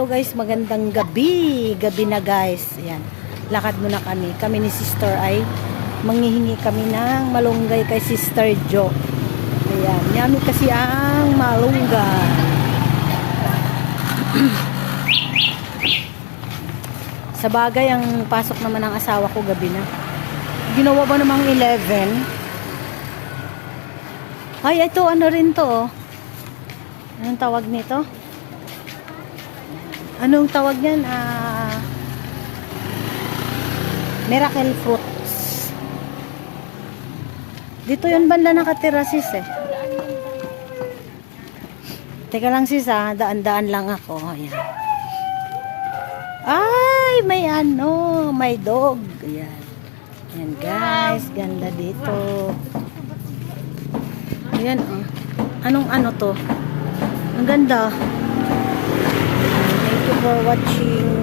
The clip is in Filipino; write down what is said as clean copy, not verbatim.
hello guys, magandang gabi. Gabi na guys. Ayan. Lakad muna kami. Kami ni Sister ay manghihingi kami ng malunggay kay Sister Jo. Ayan. Yami kasi ang malunggay. Sa bagay, ang pasok naman ng asawa ko gabi na. Ginawa ba namang 11? Ay, ito ano rin to oh. Anong tawag nito? Anong tawag yan? Miracle fruits. Dito yun banda nakatira sis eh. Teka lang sis daan-daan lang ako. Ayan. Ay, may ano, may dog. Ayan. Ayan guys, ganda dito. Ayan oh. Anong ano to? Ang ganda. Thank you for watching.